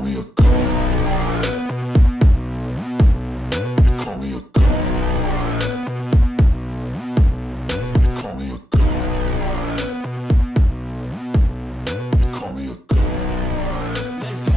call me a god. They call me a god. They call me a god. They call me a god. Let's go.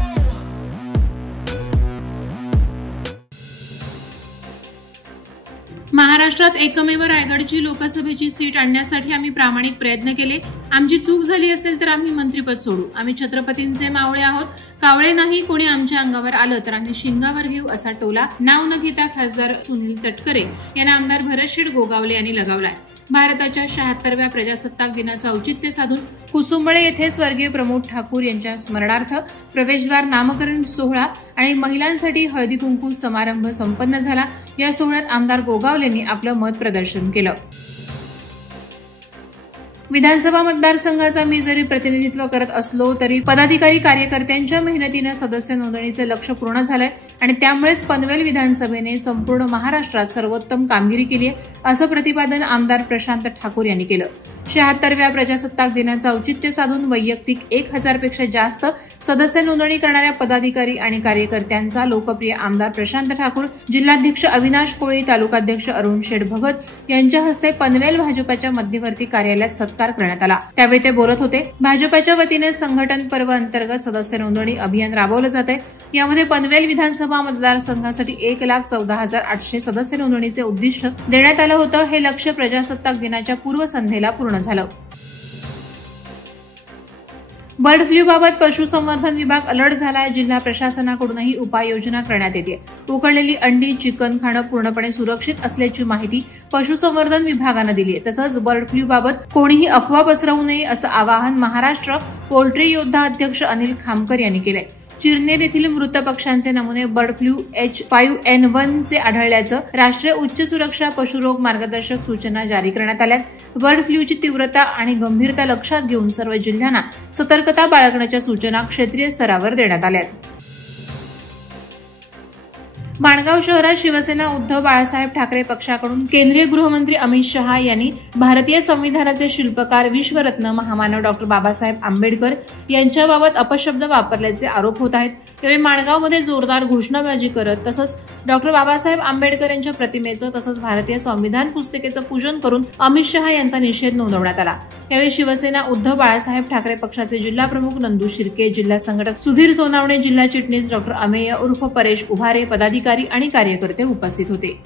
महाराष्ट्रात एकमेव रायगडची लोकसभेची seat आणण्यासाठी आम्ही प्रामाणिक प्रयत्न केले. आमची चूक झाली असेल तर आम्ही मंत्रिपद सोडू. आम्ही छत्रपतींचे मावळे आहोत, कावळे नाही. कोणी आमच्या अंगावर आलं तर आम्ही शिंगावर घेऊ, असा टोला नाव न घेता खासदार सुनील तटकरे यांना आमदार भरतशेठ गोगावले यांनी लगावलाय. भारताच्या 76व्या प्रजासत्ताक दिनाचं औचित्य साधून कुसुंबळे येथे स्वर्गीय प्रमोद ठाकूर यांच्या स्मरणार्थ प्रवेशद्वार नामकरण सोहळा आणि महिलांसाठी हळदी कुंकू समारंभ संपन्न झाला. या सोहळ्यात आमदार गोगावलेंनी आपलं मत प्रदर्शन केलं. विधानसभा मतदारसंघाचा मी जरी प्रतिनिधित्व करत असलो तरी पदाधिकारी कार्यकर्त्यांच्या मेहनतीनं सदस्य नोंदणीचं लक्ष्य पूर्ण झालंय आणि त्यामुळेच पनवेल विधानसभेने संपूर्ण महाराष्ट्रात सर्वोत्तम कामगिरी केली आहे, असं प्रतिपादन आमदार प्रशांत ठाकूर यांनी केलं. 76व्या प्रजासत्ताक दिनाचं औचित्य साधून वैयक्तिक 1000 पेक्षा जास्त सदस्य नोंदणी करणाऱ्या पदाधिकारी आणि कार्यकर्त्यांचा लोकप्रिय आमदार प्रशांत ठाकूर, जिल्हाध्यक्ष अविनाश कोळी, तालुकाध्यक्ष अरुण शेठ भगत यांच्या हस्ते पनवेल भाजपाच्या मध्यवर्ती कार्यालयात सत्कार करण्यात आला. त्यावेळी ते बोलत होते. भाजपाच्या वतीने संघटन पर्व अंतर्गत सदस्य नोंदणी अभियान राबवलं जात आहे. यामध्ये पनवेल विधानसभा मतदारसंघासाठी 1,14,800 सदस्य नोंदणीचे उद्दिष्ट देण्यात आलं होतं. हे लक्ष्य प्रजासत्ताक दिनाच्या पूर्वसंध्येला पूर्ण झालं. बर्ड फ्लूबाबत पशुसंवर्धन विभाग अलर्ट झालाय. जिल्हा प्रशासनाकडूनही उपाययोजना करण्यात येते. उकडलेली अंडी, चिकन खाणं पूर्णपणे सुरक्षित असल्याची माहिती पशुसंवर्धन विभागानं दिली आहे. तसंच बर्ड फ्लूबाबत कोणीही अफवा पसरवू नये असं आवाहन महाराष्ट्र पोल्ट्री योद्धा अध्यक्ष अनिल खामकर यांनी केलंय. चिरनेर येथील मृत पक्ष्यांचे नमुने बर्ड फ्लू H5N1 चे आढळल्याचं राष्ट्रीय उच्च सुरक्षा पशुरोग मार्गदर्शक सूचना जारी करण्यात आल्या. बर्ड फ्लूची तीव्रता आणि गंभीरता लक्षात घेऊन सर्व जिल्ह्यांना सतर्कता बाळगण्याच्या सूचना क्षेत्रीय स्तरावर देण्यात आल्या. माणगाव शहरात शिवसेना उद्धव बाळासाहेब ठाकरे पक्षाकडून केंद्रीय गृहमंत्री अमित शहा यांनी भारतीय संविधानाचे शिल्पकार विश्वरत्न महामानव डॉक्टर बाबासाहेब आंबेडकर यांच्याबाबत अपशब्द वापरल्याचे आरोप होत आहेत. यावेळी माणगावमध्ये जोरदार घोषणाबाजी करत तसंच डॉक्टर बाबासाहेब आंबेडकर यांच्या प्रतिमेचं तसंच भारतीय संविधान पुस्तिकेचं पूजन करून अमित शहा यांचा निषेध नोंदवण्यात आला. यावेळी शिवसेना उद्धव बाळासाहेब ठाकरे पक्षाचे जिल्हा प्रमुख नंदू शिर्के, जिल्हा संघटक सुधीर सोनावणे, जिल्हा चिटणीस डॉक्टर अमेय उर्फ परेश उभारे, पदाधिकारी आणि कार्यकर्ते उपस्थित होते.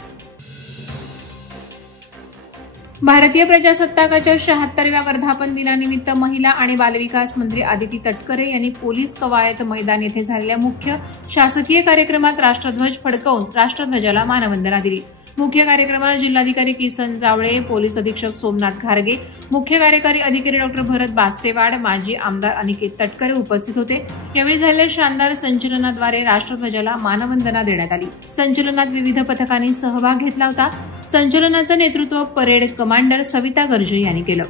भारतीय प्रजासत्ताकाच्या 76व्या वर्धापन दिनानिमित्त महिला आणि बालविकास मंत्री आदिती तटकरे यांनी पोलीस कवायत मैदान येथे झालेल्या मुख्य शासकीय कार्यक्रमात राष्ट्रध्वज फडकवून राष्ट्रध्वजाला मानवंदना दिली. मुख्य कार्यक्रमात जिल्हाधिकारी किसन जावळे, पोलीस अधीक्षक सोमनाथ घारगे, मुख्य कार्यकारी अधिकारी डॉक्टर भरत बास्टेवाड, माजी आमदार अनिकेत तटकरे उपस्थित होते. यावेळी झालेल्या शानदार संचलनाद्वारे राष्ट्रध्वजाला मानवंदना देण्यात आली. संचलनात विविध पथकांनी सहभाग घेतला होता. संचलनाचं नेतृत्व परेड कमांडर सविता गर्जे यांनी केलं.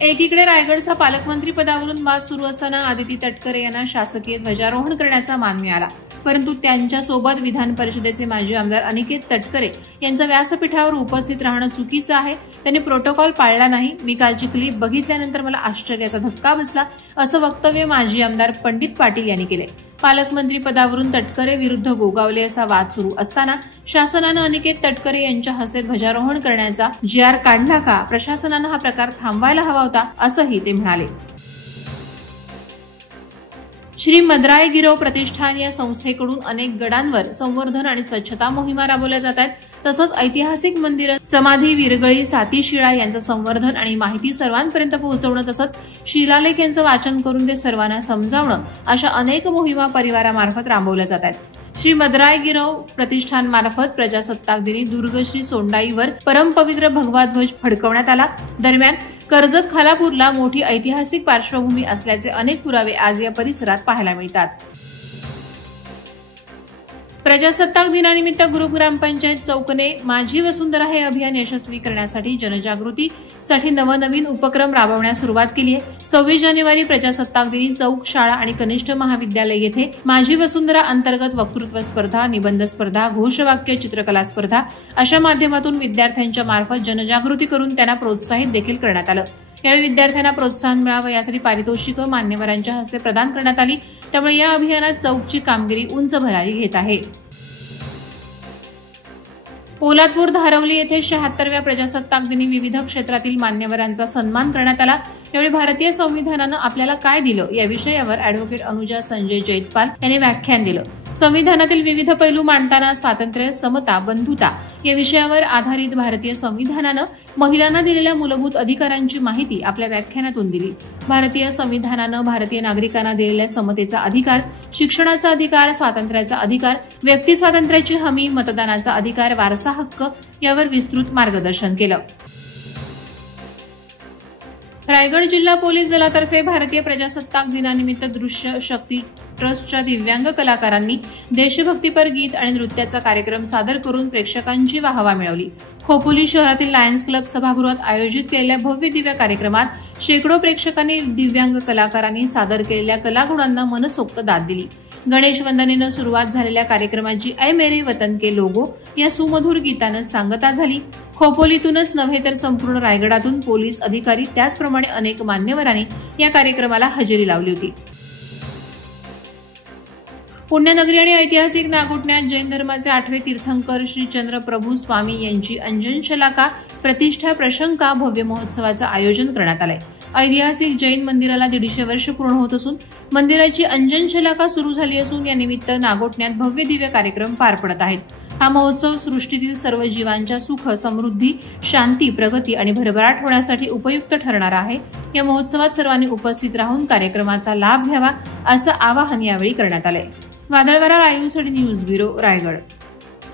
एकीकडे रायगडचा पालकमंत्री पदावरून वाद सुरू असताना आदिती तटकरे यांना शासकीय ध्वजारोहण करण्याचा मान मिळाला, परंतु त्यांच्यासोबत विधान परिषदेचे माजी आमदार अनिकेत तटकरे यांचं व्यासपीठावर उपस्थित राहणं चुकीचं आहे. त्यांनी प्रोटोकॉल पाळला नाही. मी कालची क्लिप बघितल्यानंतर मला आश्चर्याचा धक्का बसला, असं वक्तव्य माजी आमदार पंडित पाटील यांनी केलंय. पालकमंत्री पदावरून तटकरे विरुद्ध गोगावले असा वाद सुरू असताना शासनानं अनिकेत तटकरे यांच्या हस्ते ध्वजारोहण करण्याचा GR काढला का? प्रशासनानं हा प्रकार थांबवायला हवा होता, असंही ते म्हणाले. श्री मद्राय गिरव प्रतिष्ठान या संस्थेकडून अनेक गडांवर संवर्धन आणि स्वच्छता मोहिमा राबवल्या जात आहेत. तसंच ऐतिहासिक मंदिरं, समाधी, विरगळी, सातीशिळा यांचं संवर्धन आणि माहिती सर्वांपर्यंत पोहोचवणं तसंच शिलालेख यांचं वाचन करून ते सर्वांना समजावणं अशा अनेक मोहिमा परिवारामार्फत राबवल्या जात आहेत. श्री मद्राय गिरव प्रतिष्ठानमार्फत प्रजासत्ताक दिनी दुर्ग श्री सोंडाईवर परमपवित्र भगवा ध्वज फडकवण्यात आला. दरम्यान कर्जत खालापूरला मोठी ऐतिहासिक पार्श्वभूमी असल्याचे अनेक पुरावे आज या परिसरात पाहायला मिळतात. प्रजासत्ताक दिनानिमित्त ग्रुप ग्रामपंचायत चौकने माझी वसुंधरा हे अभियान यशस्वी करण्यासाठी जनजागृतीसाठी नवनवीन उपक्रम राबवण्यास सुरुवात केली आहे. 26 जानेवारी प्रजासत्ताक दिनी चौक, शाळा आणि कनिष्ठ महाविद्यालय येथे माझी वसुंधरा अंतर्गत वक्तृत्व स्पर्धा, निबंध स्पर्धा, घोषवाक्य, चित्रकला स्पर्धा अशा माध्यमातून विद्यार्थ्यांच्या मार्फत जनजागृती करून त्यांना प्रोत्साहित देखील करण्यात आलं. यावेळी विद्यार्थ्यांना प्रोत्साहन मिळावं यासाठी पारितोषिकं मान्यवरांच्या हस्ते प्रदान करण्यात आली। त्यामुळे या अभियानात चौकची कामगिरी उंच भरारी घेत आहे। पोलादपूर धारवली येथे 76व्या प्रजासत्ताक दिनी विविध क्षेत्रातील मान्यवरांचा सन्मान करण्यात आला। यावेळी भारतीय संविधानानं आपल्याला काय दिलं या विषयावर अॅडव्होकेट अनुजा संजय जैतपाल यांनी व्याख्यान दिलं। संविधानातील विविध पैलू मांडताना स्वातंत्र्य, समता, बंधुता या विषयावर आधारित भारतीय संविधानानं महिलांना दिलेल्या मूलभूत अधिकारांची माहिती आपल्या व्याख्यानातून दिली। भारतीय संविधानानं भारतीय नागरिकांना दिलेल्या समतेचा अधिकार, शिक्षणाचा अधिकार, स्वातंत्र्याचा अधिकार, व्यक्ती स्वातंत्र्याची हमी, मतदानाचा अधिकार, वारसा हक्क यावर विस्तृत मार्गदर्शन केलं। रायगड जिल्हा पोलीस दलातर्फे भारतीय प्रजासत्ताक दिनानिमित्त दृश्य शक्ती ट्रस्टच्या दिव्यांग कलाकारांनी देशभक्तीपर गीत आणि नृत्याचा कार्यक्रम सादर करून प्रेक्षकांची वाहवा मिळवली। खोपोली शहरातील लायन्स क्लब सभागृहात आयोजित केलेल्या भव्य दिव्य कार्यक्रमात शेकडो प्रेक्षकांनी दिव्यांग कलाकारांनी सादर केलेल्या कलागुणांना मनसोक्त दाद दिली। गणेश वंदनेनं सुरुवात झालेल्या कार्यक्रमाची ऐ मेरे वतन के लोगो या सुमधुर गीतानं सांगता झाली। खोपोलीतूनच नव्हे तर संपूर्ण रायगडातून पोलीस अधिकारी त्याचप्रमाणे अनेक मान्यवरांनी या कार्यक्रमाला हजेरी लावली होती। पुण्यनगरी आणि ऐतिहासिक नागोठण्यात जैन धर्माचे 8वे तीर्थंकर श्री चंद्रप्रभू स्वामी यांची अंजनशलाका प्रतिष्ठा प्रशंका भव्य महोत्सवाचं आयोजन करण्यात आलंय। ऐतिहासिक जैन मंदिराला 150 वर्ष पूर्ण होत असून मंदिराची अंजनशलाका सुरू झाली असून या निमित्त नागोठण्यात भव्य दिव्य कार्यक्रम पार पडत आहेत। हा महोत्सव सृष्टीतील सर्व जीवांच्या सुख, समृद्धी, शांती, प्रगती आणि भरभराट होण्यासाठी उपयुक्त ठरणार आहे। या महोत्सवात सर्वांनी उपस्थित राहून कार्यक्रमाचा लाभ घ्यावा असं आवाहन यावेळी करण्यात आलंय। वादळवारा लाईव्हसाठी न्यूज ब्युरो, रायगड।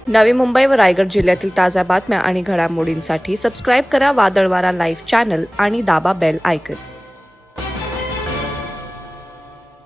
नवी मुंबई व रायगड जिल्ह्यातील ताज्या बातम्या आणि घडामोडींसाठी सबस्क्राईब करा वादळवारा लाईव्ह चॅनल आणि दाबा बेल आयकॉन।